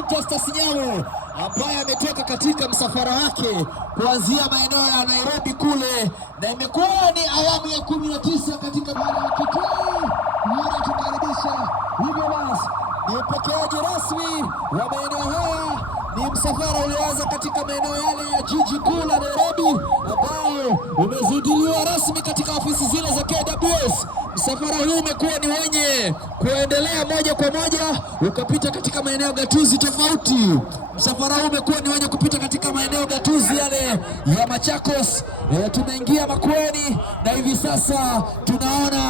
Justus Nyamu ambaye ametoka katika msafara wake kuanzia maeneo ya Nairobi kule, na imekuwa ni awamu ya 19 katika bara ya Kitui. Tukaribisha hivyo basi, ni upokeaji rasmi wa maeneo haya. Ni msafara ulioanza katika maeneo yale ya jiji kuu la Nairobi, ambao umezinduliwa rasmi katika ofisi zile za KWS. Msafara huu umekuwa ni wenye kuendelea moja kwa moja ukapita katika maeneo gatuzi tofauti. Msafara huu umekuwa ni wenye kupita katika maeneo gatuzi yale ya Machakos. Tumeingia Makueni na hivi sasa tunaona